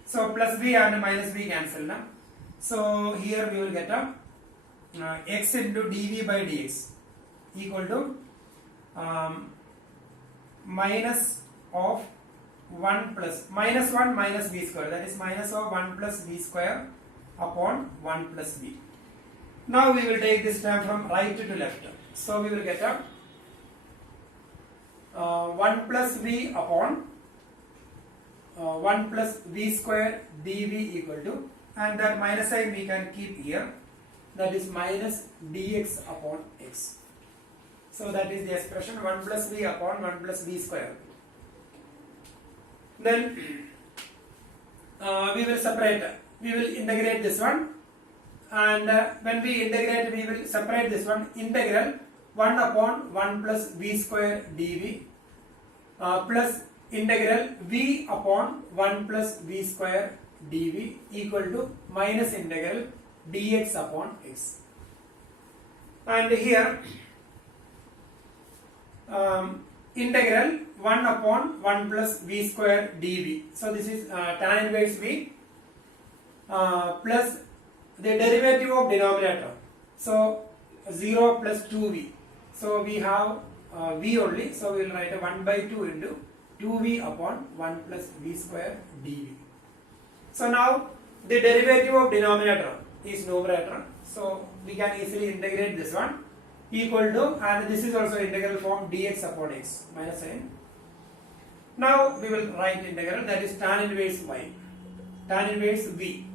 So plus v and minus v cancel now. So here we will get a x into dv by dx equal to minus of 1 plus minus 1 minus v square, that is minus of 1 plus v square upon 1 plus v. Now we will take this term from right to left. So we will get a 1 plus v upon 1 plus v square dv equal to, and that minus sign we can keep here, that is minus dx upon x. So that is the expression 1 plus v upon 1 plus v square. Then we will separate, we will integrate this one, and when we integrate we will separate this one, integral 1 upon 1 plus v square dv plus integral v upon 1 plus v square dv equal to minus integral dx upon x. And here integral 1 upon 1 plus v square dv. So this is tan inverse v plus the derivative of denominator. So 0 plus 2v. So we have v only. So we will write a 1 by 2 into 2v upon 1 plus v square dv. So now the derivative of denominator is numerator. So we can easily integrate this one equal to, and this is also integral form dx upon x minus sign. Now we will write integral, that is tan inverse y, tan inverse v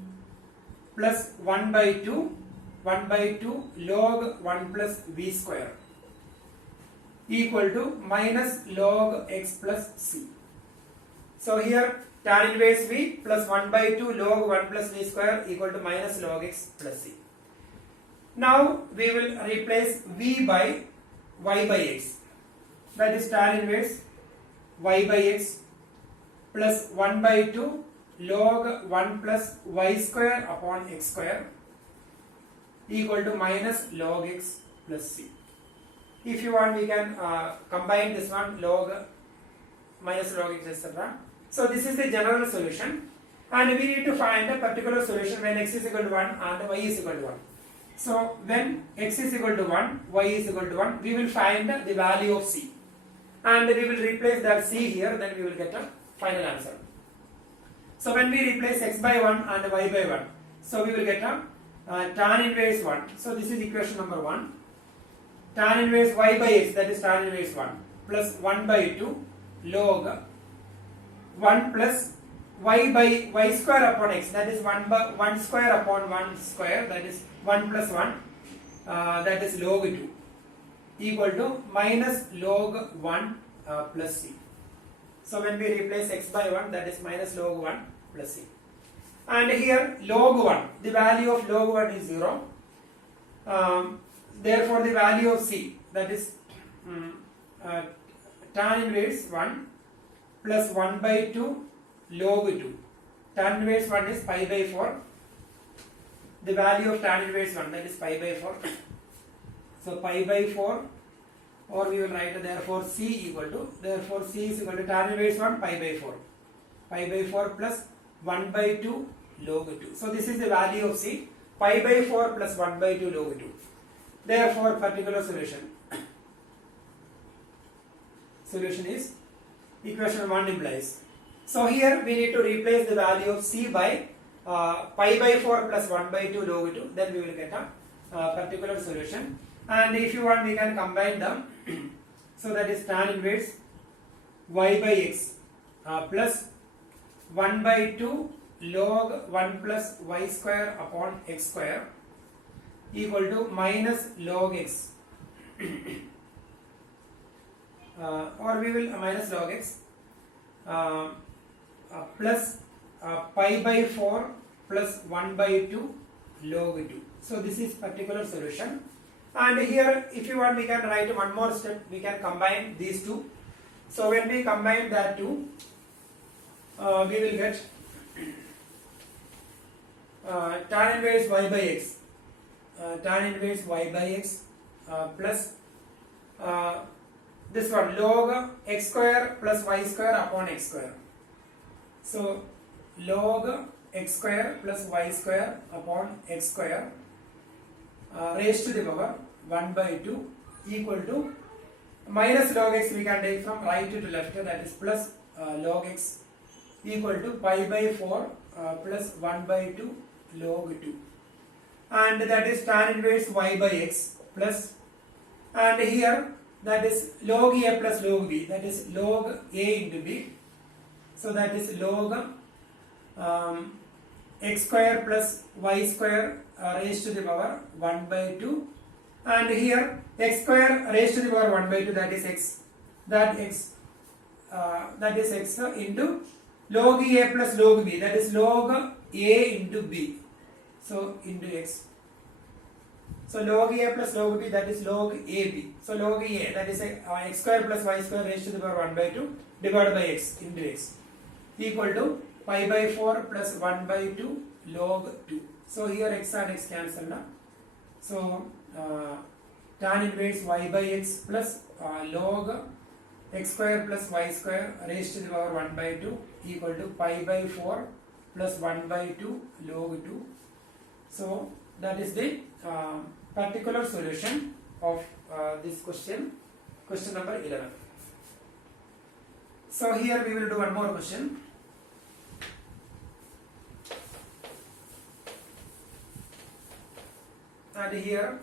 plus 1 by 2 log 1 plus v square equal to minus log x plus c. So here tan inverse v plus 1 by 2 log 1 plus v square equal to minus log x plus c. Now we will replace v by y by x, that is tan inverse y by x plus 1 by 2 log 1 plus y square upon x square equal to minus log x plus c. If you want, we can combine this one, log minus log x, etc. So this is the general solution, and we need to find a particular solution when x is equal to 1 and y is equal to 1. So when x is equal to 1, y is equal to 1, we will find the value of c, and we will replace that c here, then we will get a final answer. So when we replace x by 1 and y by 1, so we will get a tan inverse 1. So this is equation number 1. Tan inverse y by x, that is tan inverse 1, plus 1 by 2 log 1 plus y by y square upon x, that is 1 square upon 1 square, that is 1 plus 1, that is log 2 equal to minus log 1 plus c. So when we replace x by 1, that is minus log 1 plus c. And here log 1, the value of log 1 is 0. Therefore the value of c, that is tan inverse 1 plus 1 by 2 log 2. Tan inverse 1 is pi by 4. The value of tan inverse 1, that is pi by 4. So pi by 4, or we will write therefore c equal to, therefore c is equal to tan inverse 1 pi by 4. Pi by 4 plus 1 by 2 log 2. So this is the value of c, pi by 4 plus 1 by 2 log 2. Therefore, particular solution is equation 1 implies. So here we need to replace the value of c by pi by 4 plus 1 by 2 log 2. Then we will get a particular solution. And if you want, we can combine them. So that is tan inverse y by x plus 1 by 2 log 1 plus y square upon x square equal to minus log x. Or we will minus log x plus pi by 4 plus 1 by 2 log 2. So this is particular solution. And here, if you want, we can write one more step. We can combine these two. So when we combine that two, we will get tan inverse y by x, tan inverse y by x plus this one log x square plus y square upon x square. So log x square plus y square upon x square raised to the power 1 by 2 equal to minus log x, we can take from right to left, that is plus log x equal to pi by 4 plus 1 by 2 log 2, and that is tan inverse y by x plus, and here that is log a plus log b, that is log a into b. So that is log x square plus y square raised to the power 1 by 2, and here x square raised to the power 1 by 2, that is x, that is x into log a plus log b, that is log a into b, so into x. So log a plus log b, that is log ab. So log a, that is x square plus y square raised to the power 1 by 2 divided by x into x equal to pi by 4 plus 1 by 2 log 2. So here x and x cancel now. So tan inverse y by x plus log x square plus y square raised to the power 1 by 2 equal to pi by 4 plus 1 by 2 log 2. So that is the particular solution of this question number 11. So here we will do one more question. And here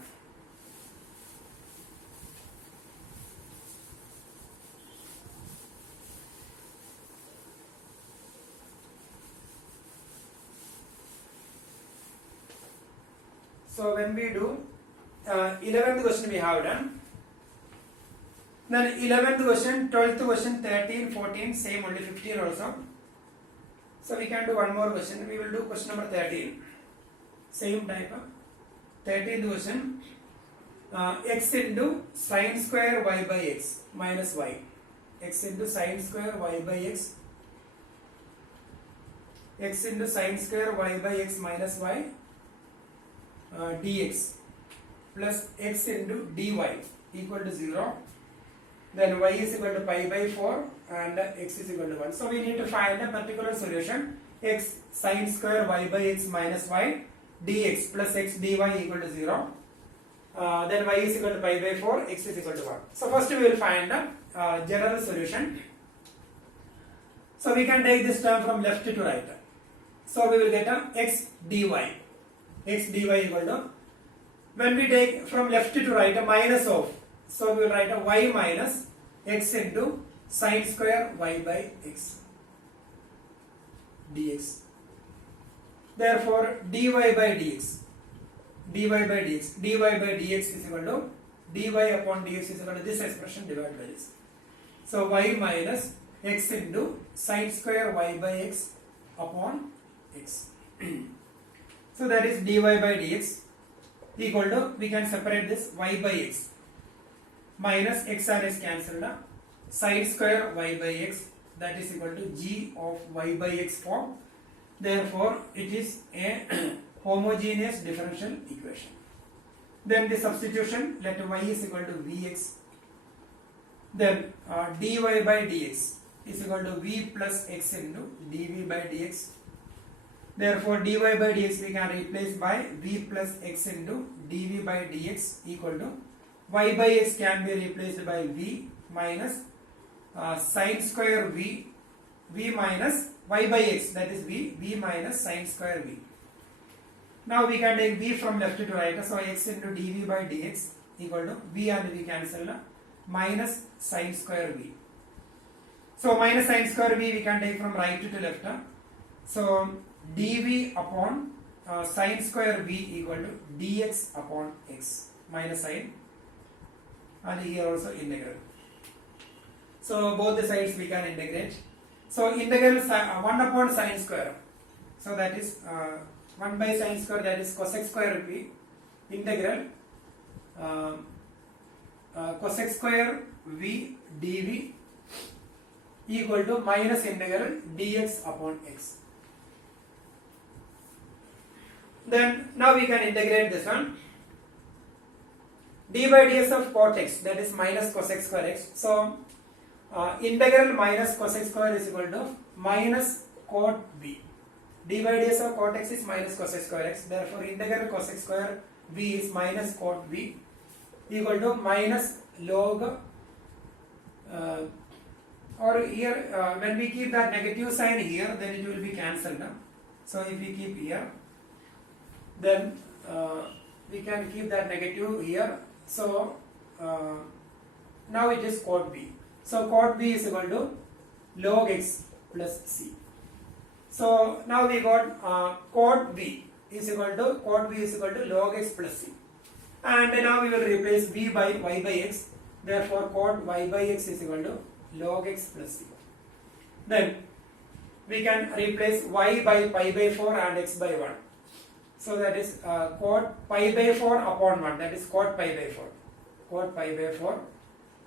so when we do 11th question we have done, then 11th question, 12th question, 13, 14, same only 15 also. So we can do one more question. We will do question number 13, same type of 13th question, x into sine square y by x minus y, x into sine square y by x, x into sine square y by x minus y dx plus x into dy equal to 0, then y is equal to pi by 4 and x is equal to 1. So we need to find a particular solution, x sine square y by x minus y dx plus x dy equal to 0, then y is equal to pi by 4, x is equal to 1. So first we will find the general solution. So we can take this term from left to right. So we will get a x dy equal to, when we take from left to right, a minus of, so we will write a y minus x into sine square y by x dx. Therefore dy by dx is equal to dy upon dx is equal to this expression divided by this. So y minus x into sine square y by x upon x. So that is dy by dx equal to, we can separate this y by x minus x and x cancelled, sine square y by x, that is equal to g of y by x form. Therefore it is a homogeneous differential equation. Then the substitution, let y is equal to vx, then dy by dx is equal to v plus x into dv by dx Therefore, dy by dx we can replace by v plus x into dv by dx equal to y by x can be replaced by v minus sine square v minus y by x, that is v minus sine square v. Now we can take v from left to right, so x into dv by dx equal to v and v cancel minus sine square v. So minus sine square v we can take from right to left. So dv upon sine square v equal to dx upon x minus sine, and here also integral. So both the sides we can integrate. So integral 1 upon sine square. So that is 1 by sine square, that is cosec square v, integral cosec square v dv equal to minus integral dx upon x. Then now we can integrate this one. d by dx of cot x, that is minus cosec square x. So integral minus cosec square is equal to minus cot v. d by dx of cot x is minus cosec square x. Therefore, integral cosec square v is minus cot v equal to minus log or here when we keep that negative sign here, then it will be cancelled. So if we keep here, then we can keep that negative here. So now it is cot v. So cot v is equal to log x plus c. So now we got cot v is equal to log x plus c, and now we will replace v by y by x. Therefore, cot y by x is equal to log x plus c. Then we can replace y by pi by 4 and x by 1. So that is cot pi by 4 upon 1, that is cot pi by 4. Cot pi by 4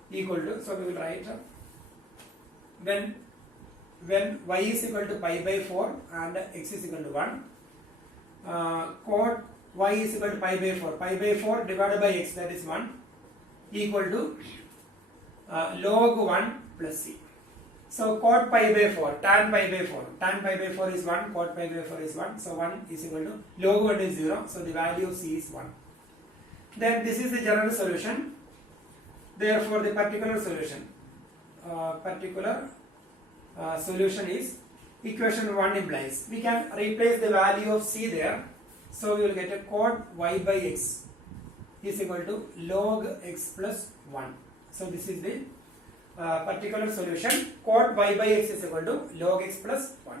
equal to, so we will write when y is equal to pi by 4 and x is equal to 1, cot y is equal to pi by 4 divided by x, that is 1, equal to log 1 plus c. So cot pi by 4, tan pi by 4 is 1, cot pi by 4 is 1, so 1 is equal to log 1 is 0, so the value of c is 1. Then this is the general solution. Therefore, the particular solution is equation 1 implies we can replace the value of c there, so we will get a cot y by x is equal to log x plus 1. So this is the particular solution. Cot y by x is equal to log x plus 1.